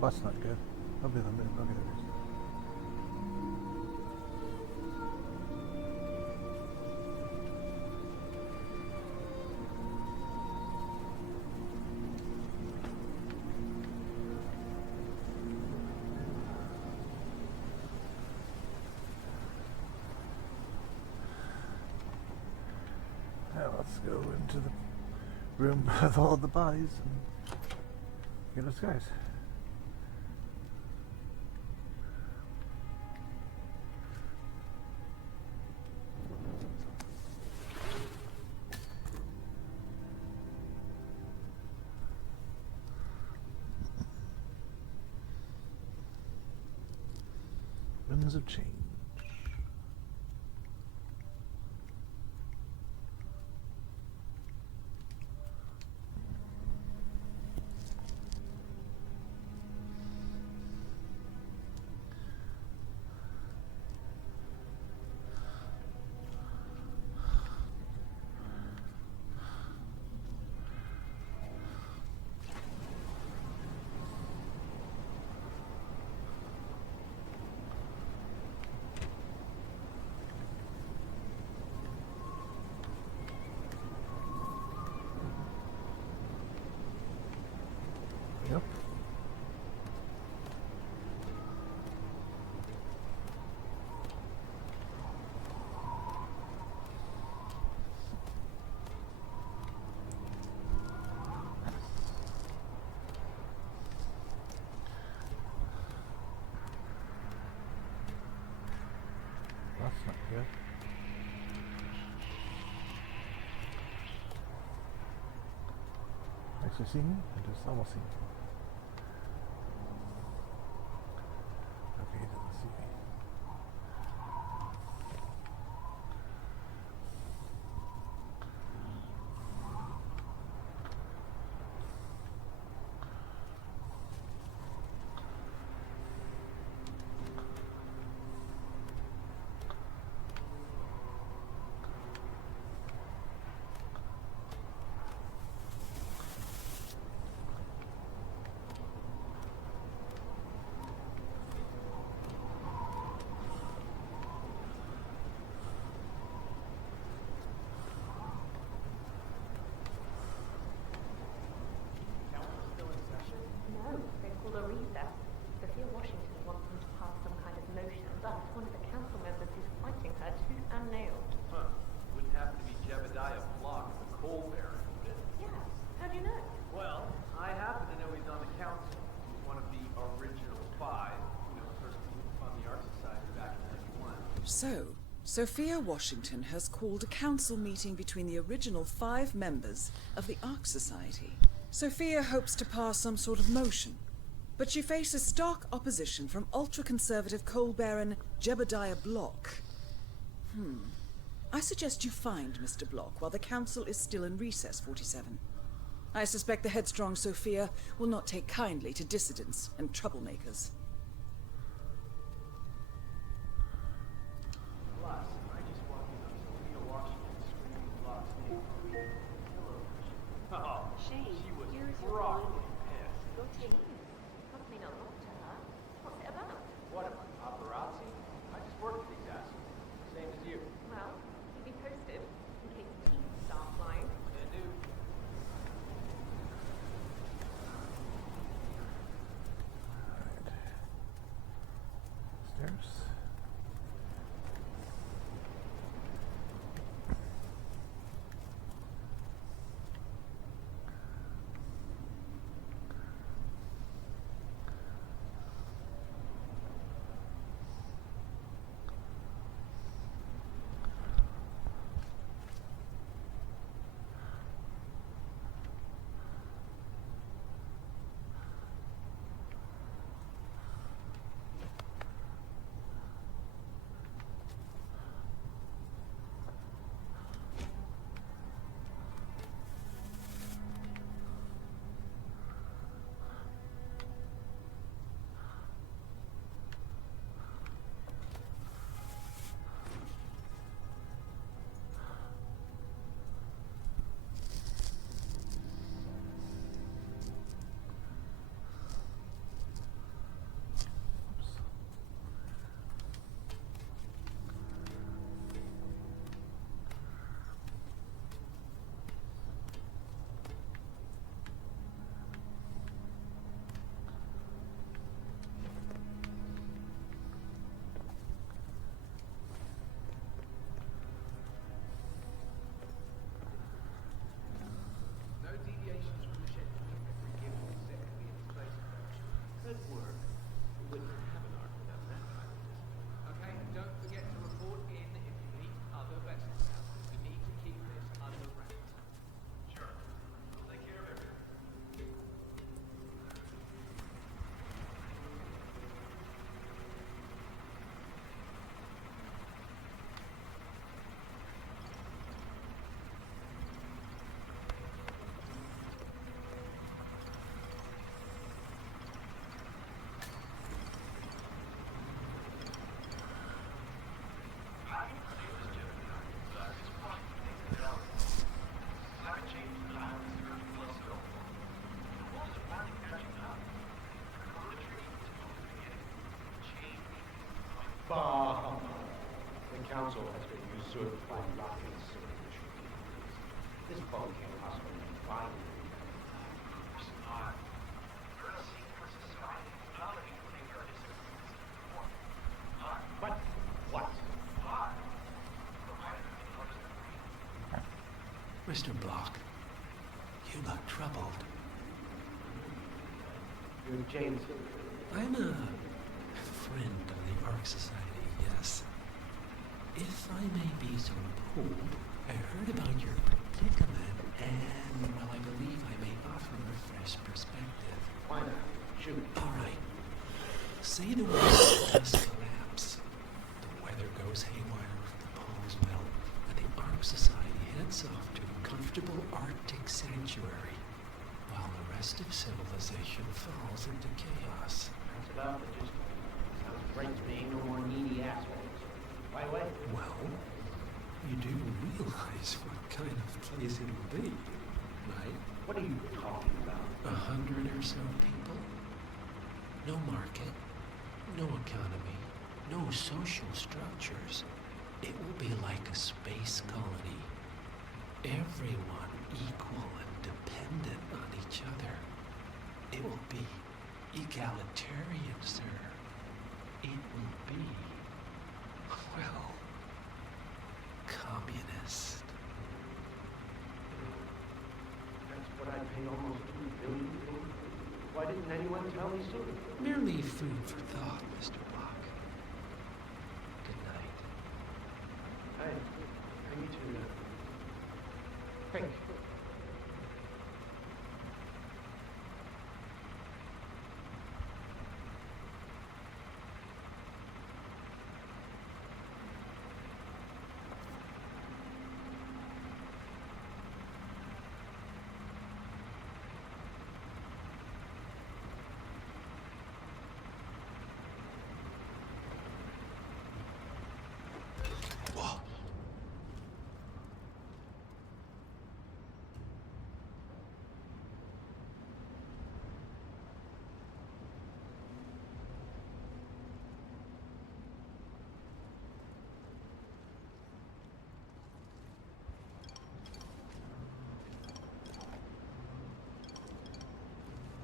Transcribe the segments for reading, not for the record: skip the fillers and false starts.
Well, that's not good. I'll be the minute. Okay, there it is. Now let's go into the room with all the bodies and get us guys. Winds of change. Yep. That's not good. Actually see me? I just almost see me. Okay, he doesn't see me. No, they called a recess. Sophia Washington wants them to pass some kind of motion, but one of the council members is fighting her tooth and nail. Huh. Wouldn't happen to be Jebediah Block, the coal baron, would it? Yeah, how do you know? Well, I happen to know he's on the council. He's one of the original five, first on the Art Society back in 91. So, Sophia Washington has called a council meeting between the original 5 members of the Ark Society. Sophia hopes to pass some sort of motion, but she faces stark opposition from ultra-conservative coal baron Jebediah Block. I suggest you find Mr. Block while the council is still in recess, 47. I suspect the headstrong Sophia will not take kindly to dissidents and troublemakers. Plus, I just walked in on Sophia Washington screaming Block's name for reading the pillow cushion. Oh, Shane, she was here's your broccoli phone. pissed. Go take it. Must mean a lot to her. What's it about? What am I, paparazzi? I just work for these assholes. Same as you. Well, keep me posted in case teeth start flying. Can do. Stairs. council has been usurped by Rocket's signature. This phone can't possibly be fine. Of course not. We're a secret society. None of you think our distance is important. But what? Why? Provided we understand. Mr. Block, you look troubled. You're James. I'm a friend of the Ark Society, yes. If I may be so bold, I heard about your predicament, and, well, I believe I may offer a fresh perspective. Why not? Shoot. All right. Say the world does collapse. The weather goes haywire, the poles melt, and the Ark Society heads off to a comfortable Arctic sanctuary, while the rest of civilization falls into chaos. That's about the gist of it. Sounds great to me. No more needy assholes. By the way, Well, you do realize what kind of place it'll be, right? what are you talking about? 100 or so people. No market, no economy, no social structures. It will be like a space colony. Everyone equal and dependent on each other. It will be egalitarian, sir. It will be, well, communist. That's what I paid almost $2 billion for. Why didn't anyone tell me sooner? Merely food for thought, Mr. Block. Good night. I need to think.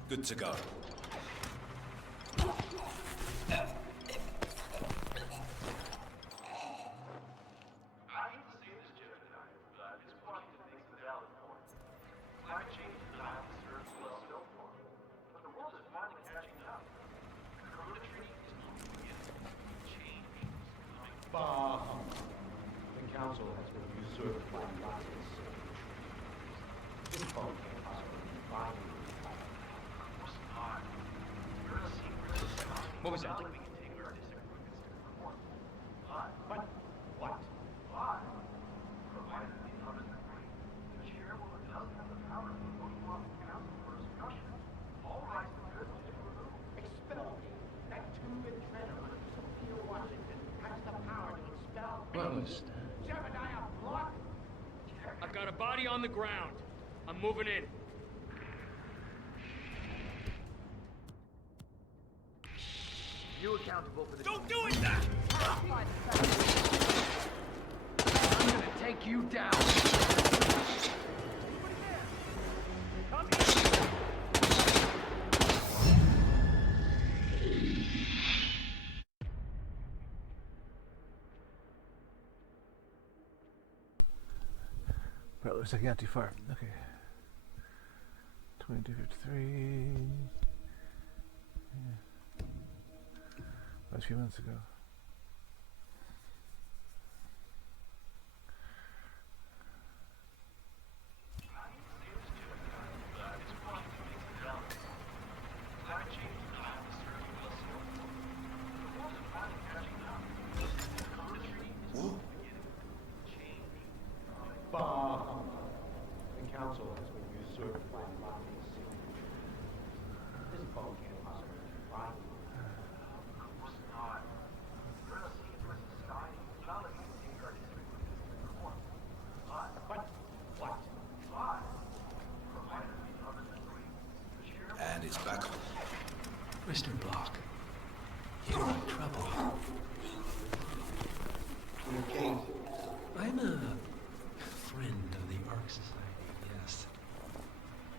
Good to go. I hate to say this, Jim, but it's Pointy that makes a valid point. Climate change denial serves well so far, but the world is finally catching up. The Corona Treaty is only beginning. Change is coming. Bah! The council has been usurped by Rocket's signature. This phone can't possibly be fine. Of course not. We're a secret society. What was that? None of you can take our disagreements to court. But But what? why? Provided we understand. The chairwoman does have the power to vote you off the council for discussion. All rights and privileges are removed. Expel me. That two-inch veteran of Sophia Washington has the power to expel me. What was that? Jebediah Block? I've got a body on the ground. I'm moving in. You accountable for the... Don't do it, Doc! I'm gonna take you down. Come here! Probably looks like not too far. Okay. 2253. Yeah. That was a few months ago. Bah! The council has been usurped by Rocket's signature. This phone can't possibly be fine. Of course not. We're a secret society. None of you can take our disagreements to court. But what? Why? Provided we understand. The chairwoman... And it's back on. Mr. Block, you're in trouble. We're James. I'm a friend of the Ark Society, yes.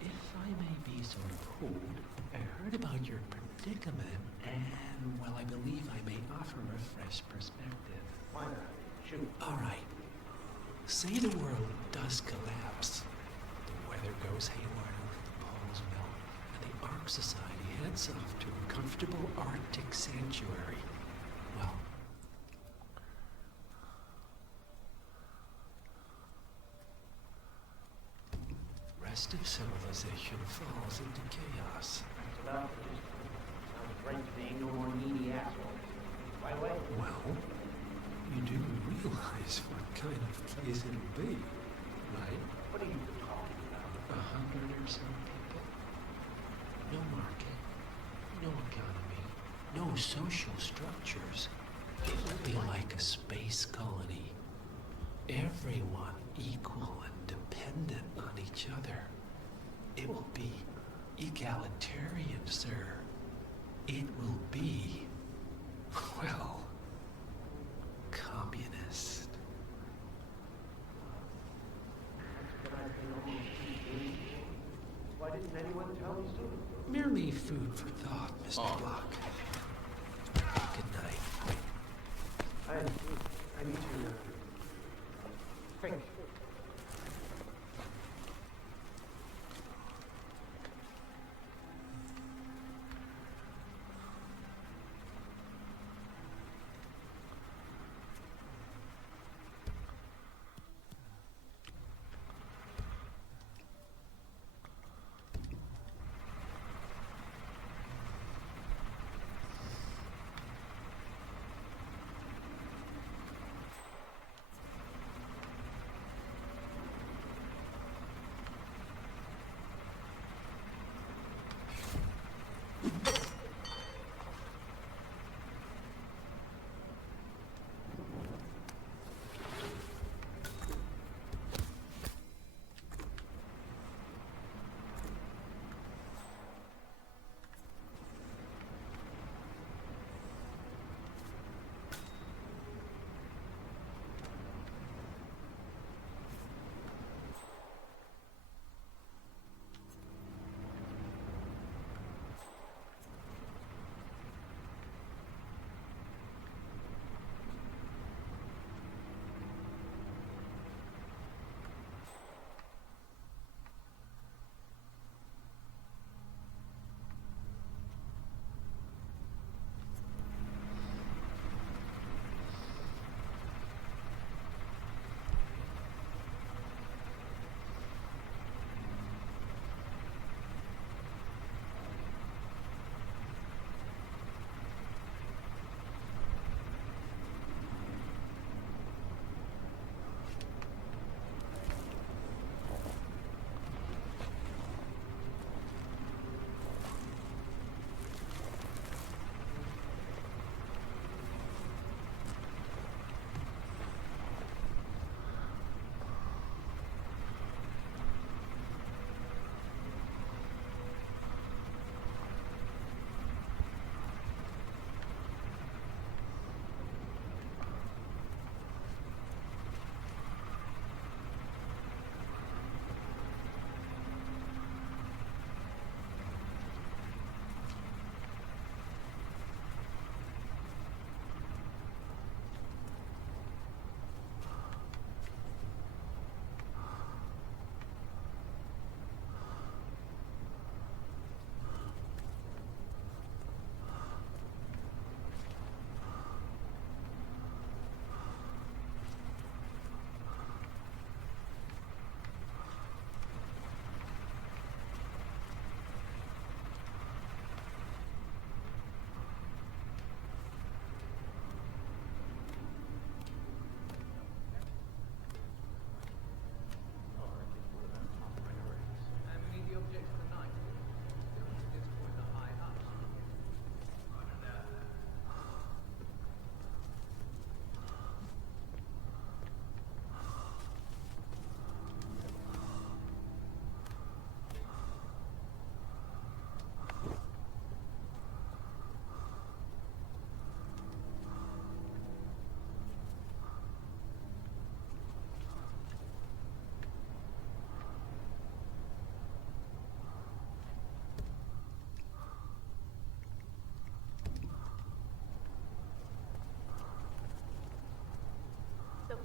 If I may be so bold, I heard about your predicament, and, well, I believe I may offer a fresh perspective. Why not? Shoot. All right. Say the world does collapse. The weather goes haywire, the poles melt, and the Ark Society heads off to a comfortable Arctic sanctuary. Well, rest of civilization falls into chaos. That's about to just sounds right to being no more needy assholes. By the way, Well, you do realize what kind of place it'll be, right? what are you talking about? 100 or so people. No market, no economy, no social structures. It will be like a space colony. Everyone equal and dependent on each other. It will be egalitarian, sir. It will be, well, communist. That's what I've been almost thinking. Why didn't anyone tell me sooner? Merely food for thought, Mr. Block. Good night. I need to think.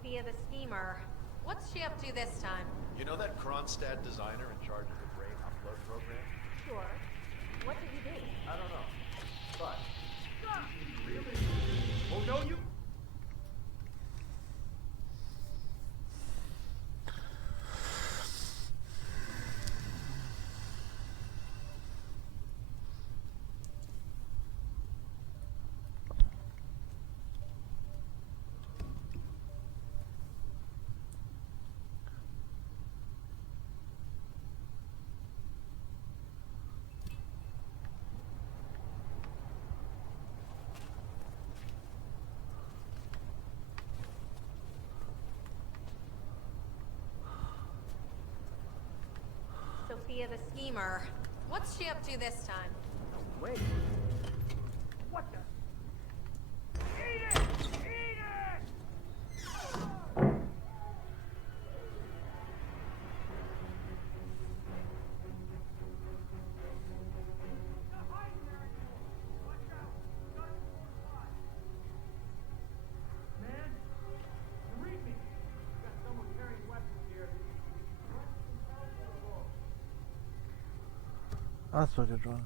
Sophia the schemer. What's she up to this time? You know that Kronstadt designer in charge of the brain upload program? Sure. What did he do? I don't know. But... Really? Oh, no, you... Sophia the schemer. What's she up to this time? Wait. What the... That's what you're drawing.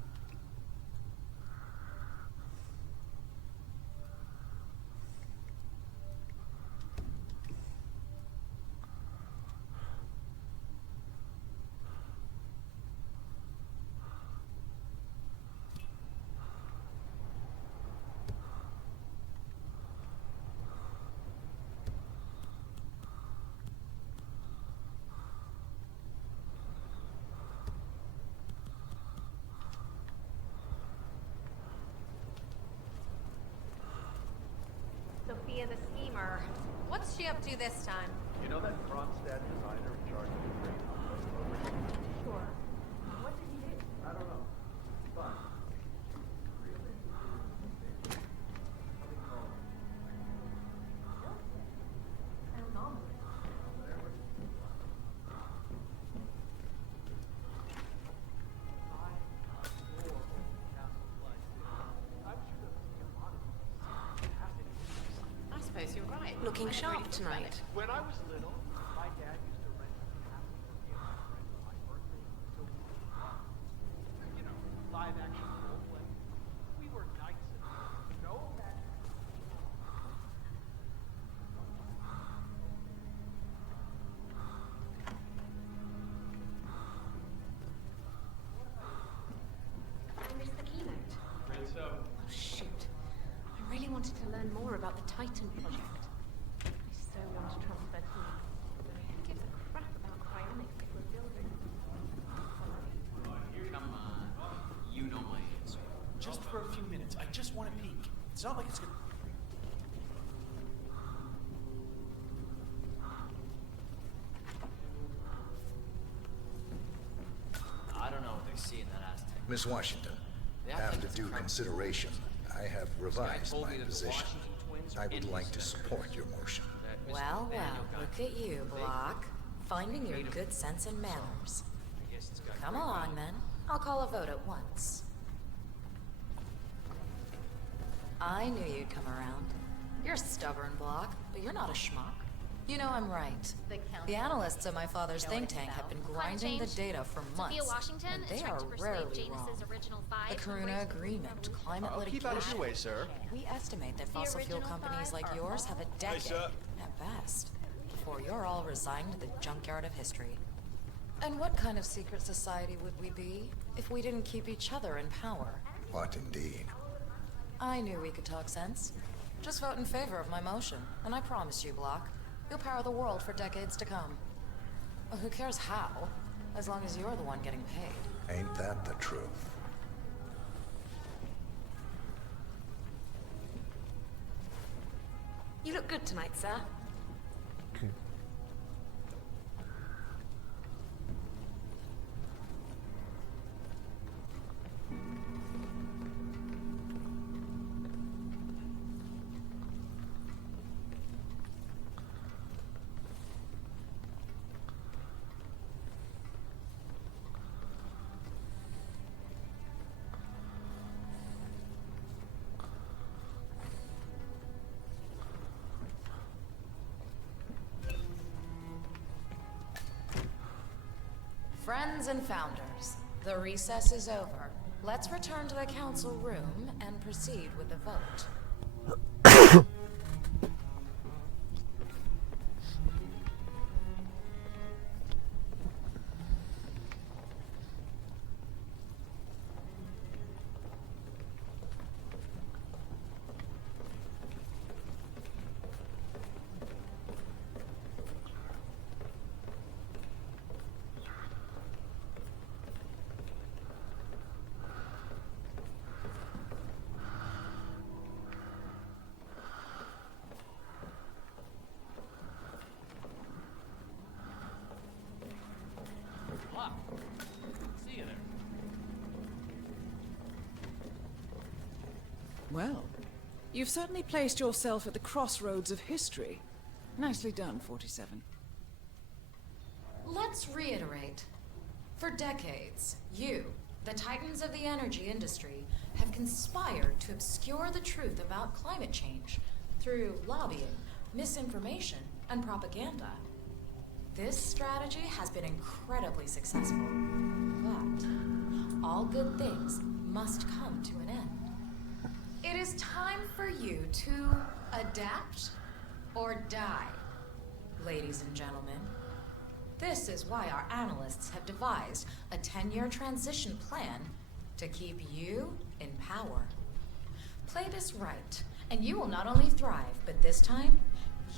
Sophia the schemer. What's she up to this time? You know that Kronstadt designer in charge of the brain upload program? Sure. What did he do? I don't know. But... Really? Something called... Sounds ominous. Whatever. I suppose you're right. Looking sharp tonight. When I was little, my dad used to rent a castle for me and my friends on my birthday until we were grown. You know, live action role play. We were knights and no magic. I missed the keynote. So, Oh, shoot. I really wanted to learn more about the Titan project. I so want to transfer teams. Who gives a crap about cryonics if we're building? Come on. You know my answer. Just for a few minutes. I just want to peek. It's not like it's gonna... I don't know what they see in that Aztec. Miss Washington, They act like after it's a due crime. consideration, I have revised told my me that the position. Washington twins are I would endless like to spenders. support your motion. That Mr. Well, Nathaniel got look at you, fake. Block. Finding your Made of- good sense and manners. I guess it's got Come great along, value. then. I'll call a vote at once. I knew you'd come around. You're a stubborn, Block, but you're not a schmuck. You know I'm right. The analysts at my father's think tank have been grinding the data for months, Sophia Washington and they is trying are to persuade rarely Janus's wrong. original The five. Karuna Agreement, climate I'll keep out of your litigation. way, sir. We estimate that The fossil fuel original companies five like are yours have a decade, sir. at best, before you're all resigned to the junkyard of history. And what kind of secret society would we be if we didn't keep each other in power? What indeed? I knew we could talk sense. Just vote in favor of my motion, and I promise you, Block, you'll power the world for decades to come. Well, who cares how, as long as you're the one getting paid. Ain't that the truth? You look good tonight, sir. Okay. Friends and founders, the recess is over. Let's return to the council room and proceed with the vote. See you there. Well, you've certainly placed yourself at the crossroads of history. Nicely done, 47. Let's reiterate. For decades, you, the titans of the energy industry, have conspired to obscure the truth about climate change through lobbying, misinformation, and propaganda. This strategy has been incredibly successful, but all good things must come to an end. It is time for you to adapt or die, ladies and gentlemen. This is why our analysts have devised a 10-year transition plan to keep you in power. Play this right, and you will not only thrive, but this time,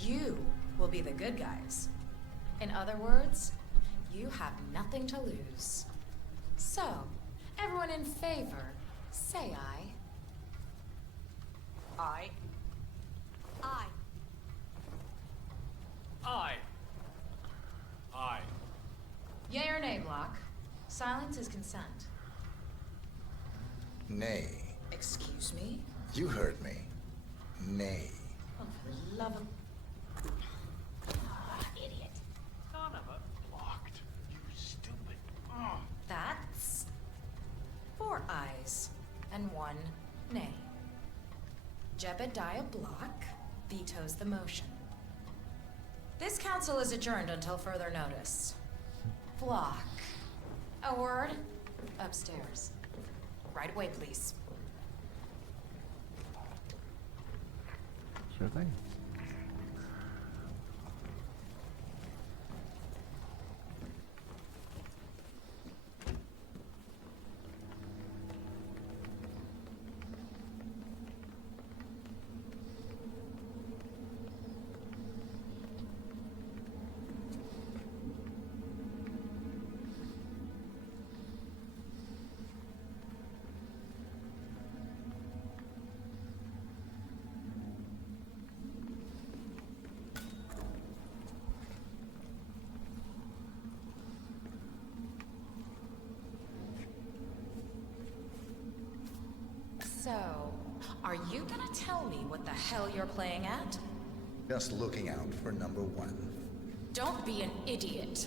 you will be the good guys. In other words, you have nothing to lose. So, everyone in favor, say aye. Aye. Aye. Aye. Aye. Yay or nay, Block? Silence is consent. Nay. Excuse me? You heard me. Nay. Oh, for the love of... Idiot. Son of a blocked. You stupid. Oh. That's 4 ayes and 1 nay. Jebediah Block vetoes the motion. This council is adjourned until further notice. Block. A word? Upstairs. Right away, please. Sure thing. So, are you gonna tell me what the hell you're playing at? Just looking out for number 1. Don't be an idiot.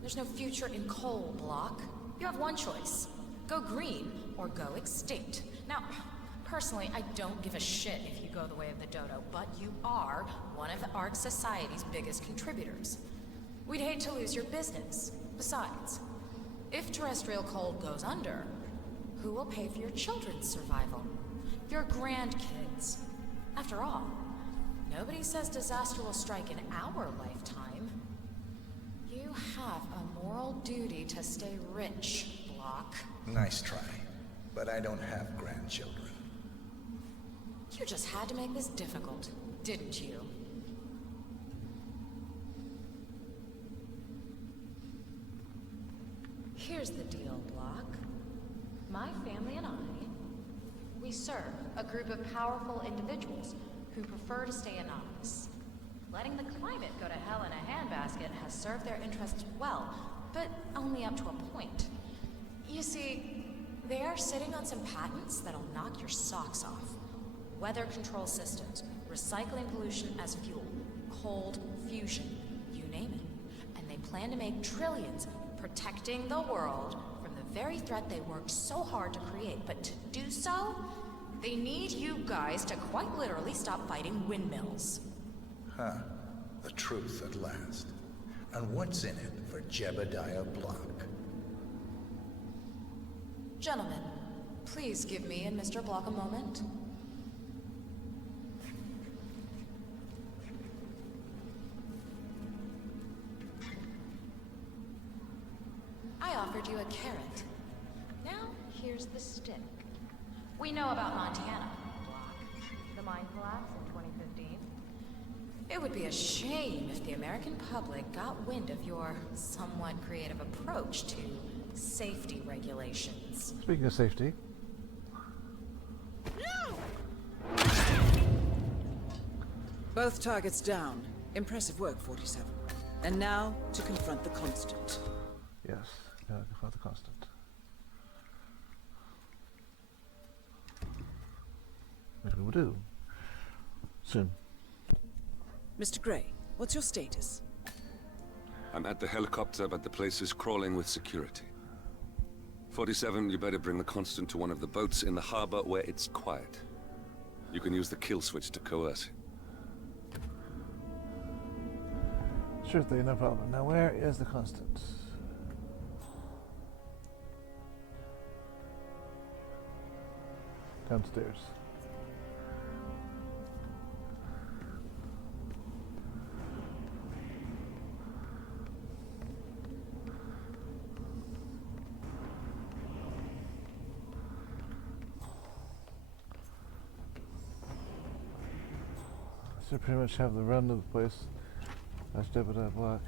There's no future in coal, Block. You have one choice. Go green or go extinct. Now, personally, I don't give a shit if you go the way of the dodo, but you are one of ARC Society's biggest contributors. We'd hate to lose your business. Besides, if terrestrial coal goes under, who will pay for your children's survival? Your grandkids. After all, nobody says disaster will strike in our lifetime. You have a moral duty to stay rich, Block. Nice try. But I don't have grandchildren. You just had to make this difficult, didn't you? Here's the deal, Block. My family and I, we serve a group of powerful individuals who prefer to stay anonymous. Letting the climate go to hell in a handbasket has served their interests well, but only up to a point. You see, they are sitting on some patents that'll knock your socks off. Weather control systems, recycling pollution as fuel, cold fusion, you name it. And they plan to make trillions protecting the world from the very threat they worked so hard to create. But to do so, they need you guys to quite literally stop fighting windmills. Huh. The truth at last. And what's in it for Jebediah Block? Gentlemen, please give me and Mr. Block a moment. I offered you a carrot. Now, here's the stick. We know about Montana, Block. The mine collapse in 2015. It would be a shame if the American public got wind of your somewhat creative approach to safety regulations. Speaking of safety, Both targets down. Impressive work, 47. And now to confront the Constant. yes, for the constant. Which we will do soon. Mr. Gray, what's your status? I'm at the helicopter, but the place is crawling with security. 47, you better bring the Constant to one of the boats in the harbor where it's quiet. You can use the kill switch to coerce him. Sure thing, no problem. Now where is the constant? Downstairs. So pretty much have the run of the place. That's Jebediah Block.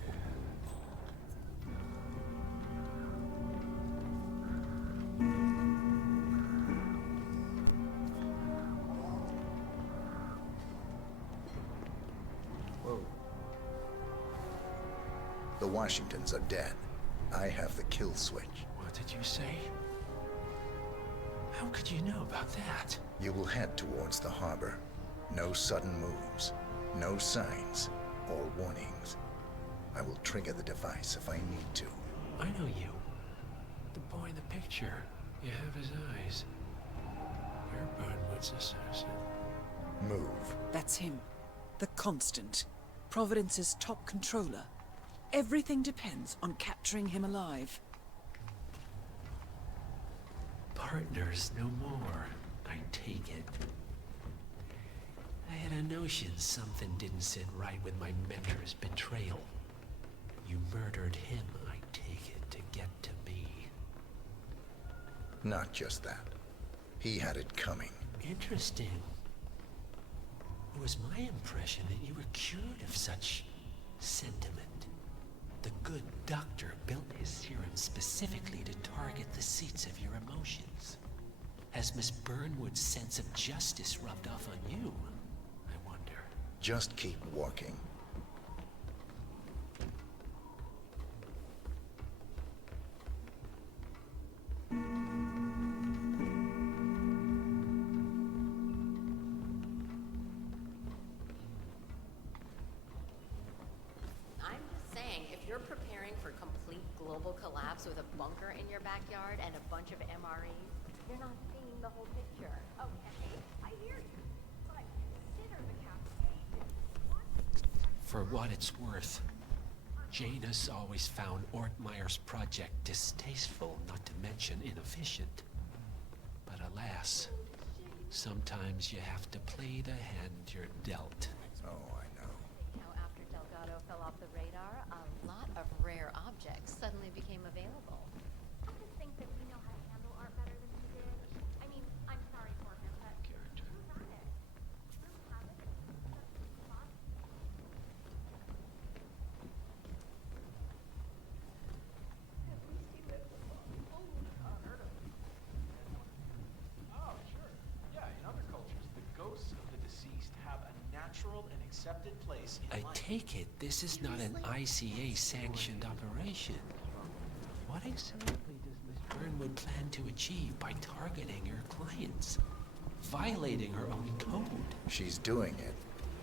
The Washingtons are dead. I have the kill switch. What did you say? How could you know about that? You will head towards the harbor. No sudden moves, no signs or warnings. I will trigger the device if I need to. I know you. The boy in the picture. You have his eyes. You're Burnwood's assassin. Move. That's him. The Constant. Providence's top controller. Everything depends on capturing him alive. Partners no more, I take it. I had a notion something didn't sit right with my mentor's betrayal. You murdered him, I take it, to get to me. Not just that. He had it coming. Interesting. It was my impression that you were cured of such sentiment. The good doctor built his serum specifically to target the seats of your emotions. Has Miss Burnwood's sense of justice rubbed off on you? I wonder. Just keep walking. I'm just saying, if you're preparing for complete global collapse with a bunker in your backyard and a bunch of MREs, you're not seeing the whole picture. Okay, I hear you, but consider the cascade. For what it's worth, Janus always found Ortmeyer's project distasteful, not to mention inefficient. But alas, sometimes you have to play the hand you're dealt. Oh, I know. How after Delgado fell off the radar, a lot of rare objects suddenly became available. I just think that we know how to handle art better than he did. I mean, I'm sorry for him, but who's on it? Who's have it? Such fun. Oh, sure. Yeah, in other cultures, the ghosts of the deceased have a natural and accepted place in I life. take it this is not an ICA-sanctioned operation. What exactly does Miss Burnwood plan to achieve by targeting her clients? Violating her own code? She's doing it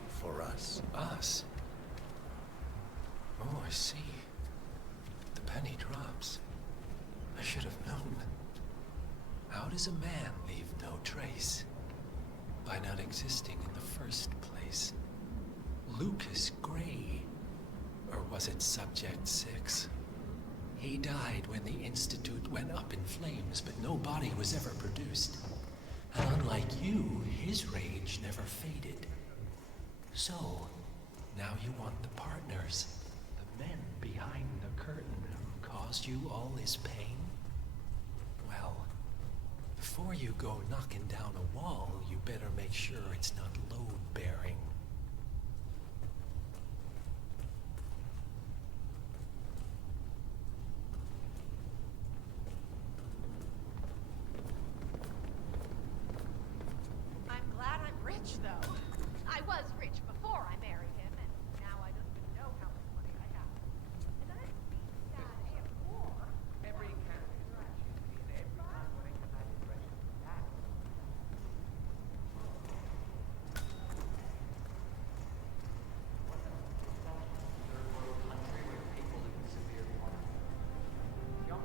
for us. Us? Oh, I see. The penny drops. I should have known. How does a man leave no trace? By not existing in the first place. Lucas Gray. Or was it Subject 6? He died when the Institute went up in flames, but no body was ever produced. And unlike you, his rage never faded. So, now you want the partners, the men behind the curtain who caused you all this pain? Well, before you go knocking down a wall, you better make sure it's not load-bearing. I'm glad I'm rich, though. I was rich before I married him, and now I don't even know how much money I have. And I don't mean that and more. Every candidate should be in every United Regiment. That Third world country where people live in severe poverty. Young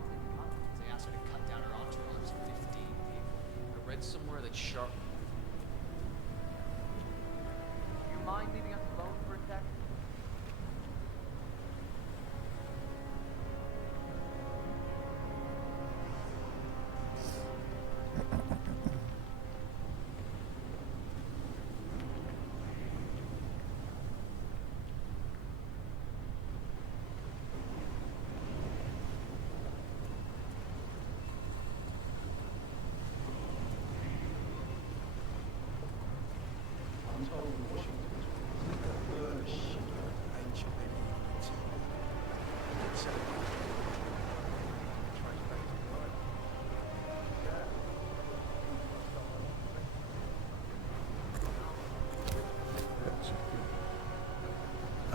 they asked her to cut down her entourage to 15 people. I read somewhere that Sharp. you mind leaving us alone for a sec? I'm told Washington's the worst ancient medieval it's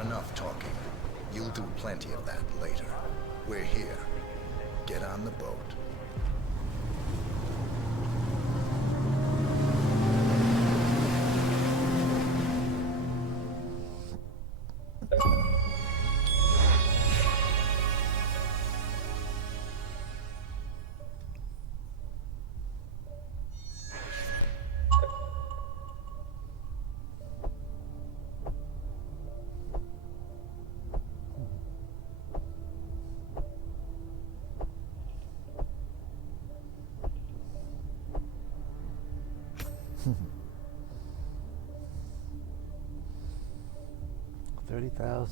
Enough talking. You'll do plenty of that later. We're here. Get on the boat. $30,000.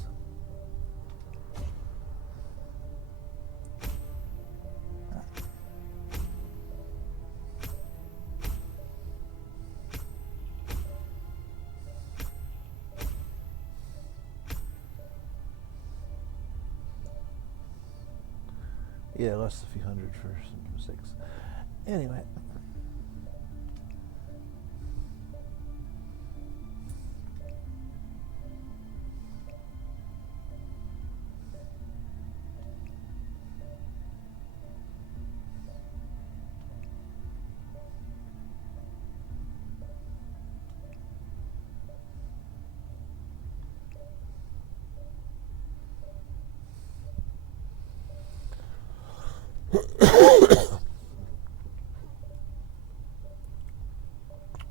Yeah, I lost a few hundred for some mistakes. Anyway.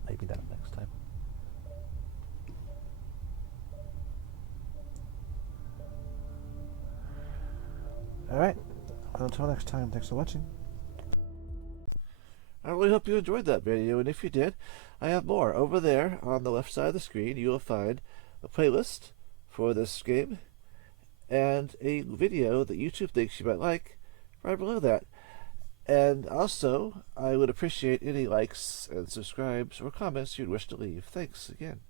Maybe not next time. Alright, until next time, thanks for watching. I really hope you enjoyed that video, and if you did, I have more. Over there, on the left side of the screen, you will find a playlist for this game, and a video that YouTube thinks you might like right below that. And also, I would appreciate any likes and subscribes or comments you'd wish to leave. Thanks again.